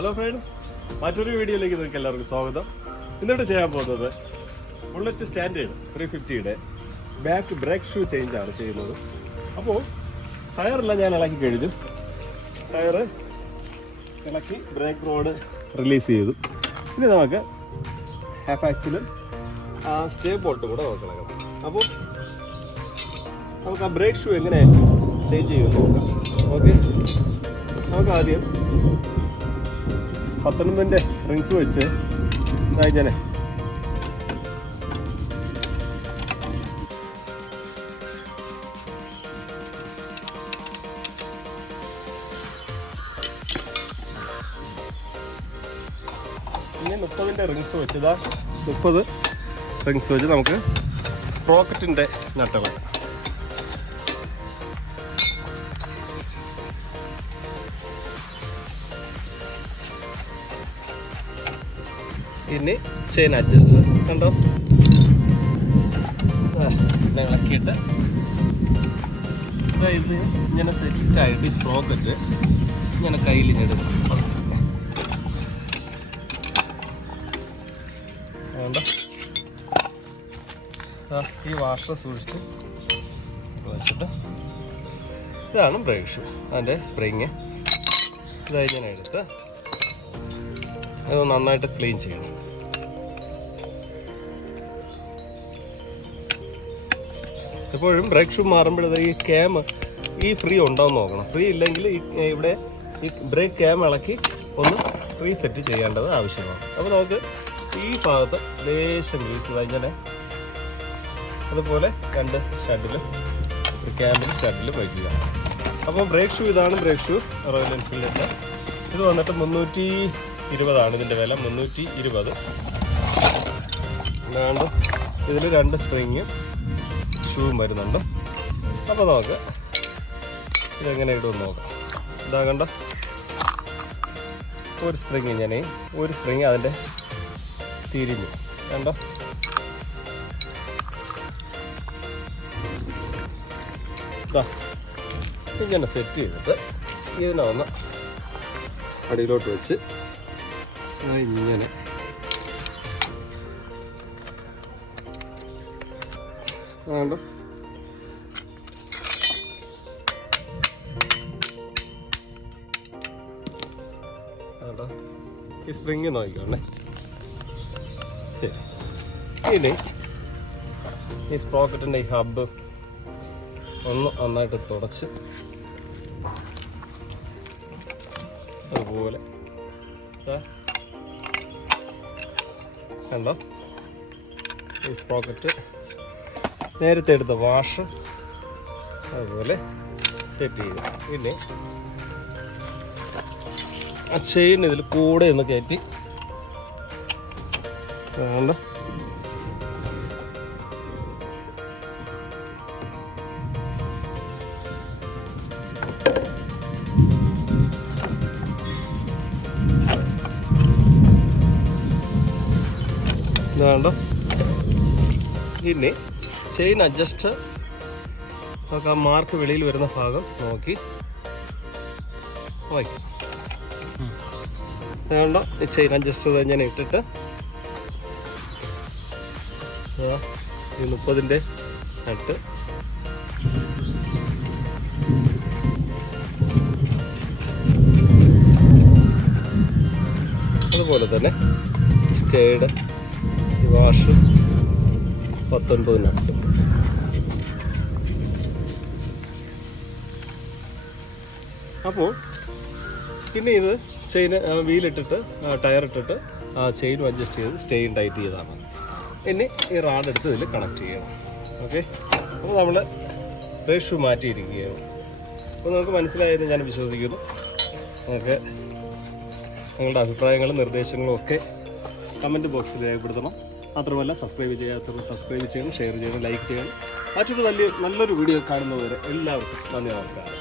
Hello friends, മറ്റൊരു വീഡിയോയിലേക്ക് നിങ്ങൾക്ക് എല്ലാവർക്കും സ്വാഗതം. ഇന്നിട്ട് ചെയ്യാൻ പോകുന്നത് ബുള്ളറ്റ് സ്റ്റാൻഡേർഡ് 350യുടെ ബാക്ക് ബ്രേക്ക് ഷൂ ചേഞ്ച് ആണ് ചെയ്യുന്നത്. അപ്പോൾ ടയറെല്ലാം ഞാൻ ഇളക്കി കഴിഞ്ഞു. ടയറ് ഇളക്കി ബ്രേക്ക് റോഡ് റിലീസ് ചെയ്തു. ഇനി നമുക്ക് ഹാഫ് ആക്സിലും ആ സ്റ്റേ ബോൾട്ട് കൂടെ നോക്കണം. അപ്പോൾ നമുക്ക് ആ ബ്രേക്ക് ഷൂ എങ്ങനെ ചേഞ്ച് ചെയ്ത് നോക്കാം. ഓക്കെ, നമുക്ക് ആദ്യം 19ന്റെ റിങ്സ് വെച്ച് ഇങ്ങനെ ഇനി 30ന്റെ റിങ്സ് വെച്ച് 30 റിങ്സ് വെച്ച് നമുക്ക് സ്പ്രോക്കറ്റിന്റെ നട്ടുകൾ ഇനി ചെയിൻ അഡ്ജസ്റ്റർ കണ്ടോ, ഇളക്കിയിട്ട് ഇത് ഇങ്ങനെ സെറ്റായിട്ട് ഈ സ്പ്രോക്കറ്റ് ഇങ്ങനെ കയ്യിൽ എടുക്കും. കണ്ടോ, ഈ വാഷർ സൂക്ഷിച്ച് വെച്ചിട്ട് ഇതാണ് ബ്രേക്ക് ഷൂ. അതിൻ്റെ സ്പ്രിങ് ഇതായി ഞാൻ എടുത്ത് അത് നന്നായിട്ട് ക്ലീൻ ചെയ്യണം. എപ്പോഴും ബ്രേക്ക് ഷൂ മാറുമ്പോഴത് ഈ ക്യാം ഈ ഫ്രീ ഉണ്ടാവും നോക്കണം. ഫ്രീ ഇല്ലെങ്കിൽ ഇവിടെ ഈ ബ്രേക്ക് ക്യാം ഇളക്കി ഒന്ന് റീസെറ്റ് ചെയ്യേണ്ടത് ആവശ്യമാണ്. അപ്പോൾ നമുക്ക് ഈ ഭാഗത്ത് ലേശം ഗ്രീസ് ഇങ്ങനെ അതുപോലെ രണ്ട് സ്റ്റഡിലും ഒരു ക്യാമ്പിൽ സ്റ്റഡിലും വയ്ക്കുക. അപ്പോൾ ബ്രേക്ക് ഷൂ ഇതാണ് ബ്രേക്ക് ഷൂ റോയൽ എൻഫീൽഡിൻ്റെ. ഇത് വന്നിട്ട് 320 ഇതിൻ്റെ വില, 320. അല്ലാണ്ട് ഇതിൽ 2 സ്പ്രിങ്ങും ഷൂവും വരുന്നുണ്ട്. അപ്പോൾ നമുക്ക് ഇതെങ്ങനെ ഇടുമെന്ന് നോക്കാം. ഇതാ കണ്ടോ, ഒരു സ്പ്രിങ് ഇങ്ങനെ, ഒരു സ്പ്രിങ് അതിൻ്റെ തിരിഞ്ഞു കണ്ടോ. ഇങ്ങനെ സെറ്റ് ചെയ്തിട്ട് ഇതിനെ ഒന്ന് അടിയിലോട്ട് വെച്ച് ഇങ്ങനെ കണ്ടോ. കേട്ടോ, ഈ സ്പ്രിങ് നോക്കിക്കോണേ. ശരി, ഇനി ഈ സ്പ്രോക്കറ്റിൻ്റെ ഈ ഹബ്ബ് ഒന്ന് നന്നായിട്ട് തുടച്ച് അതുപോലെ കണ്ടോ, ഈ സ്പ്രോക്കറ്റ് നേരത്തെ എടുത്ത വാഷ് അതുപോലെ സെറ്റ് ചെയ്തു. പിന്നെ ആ ചെയിൻ ഇതിൽ കൂടെ ഒന്ന് കയറ്റി കണ്ടോ, ഇതാണ്ടോ. ഇനി ചെയിൻ അഡ്ജസ്റ്റ് നമുക്ക് ആ മാർക്ക് വെളിയിൽ വരുന്ന ഭാഗം നോക്കി വയ്ക്കും. അതുകൊണ്ടോ ഈ ചെയിൻ അഡ്ജസ്റ്റ് ഞാൻ ഇട്ടിട്ട് ഈ 30ന്റെ നട്ട് അതുപോലെ തന്നെ സ്റ്റേഡ് വാഷ് 19 നട്ട്. അപ്പോൾ പിന്നെ ഇത് ചെയിൻ വീലിട്ടിട്ട് ടയർ ഇട്ടിട്ട് ആ ചെയിനും അഡ്ജസ്റ്റ് ചെയ്ത് സ്റ്റെയിൻ ടൈറ്റ് ചെയ്താണ്. ഇനി ഈ റാഡ് എടുത്ത് ഇതിൽ കണക്ട് ചെയ്യണം. ഓക്കെ, അപ്പോൾ നമ്മൾ ബ്രേക്ക് ഷൂ മാറ്റിയിരിക്കുകയാണ്. അപ്പോൾ നമുക്ക് മനസ്സിലായെന്ന് ഞാൻ വിശ്വസിക്കുന്നു. നമുക്ക് നിങ്ങളുടെ അഭിപ്രായങ്ങളും നിർദ്ദേശങ്ങളും ഒക്കെ കമൻറ്റ് ബോക്സിൽ രേഖപ്പെടുത്തണം. മാത്രമല്ല സബ്സ്ക്രൈബ് ചെയ്യാത്തവർ സബ്സ്ക്രൈബ് ചെയ്യണം, ഷെയർ ചെയ്യണം, ലൈക്ക് ചെയ്യണം. മറ്റൊരു നല്ലൊരു വീഡിയോ കാണുന്നവരെ എല്ലാവർക്കും നന്ദി, നമസ്കാരം.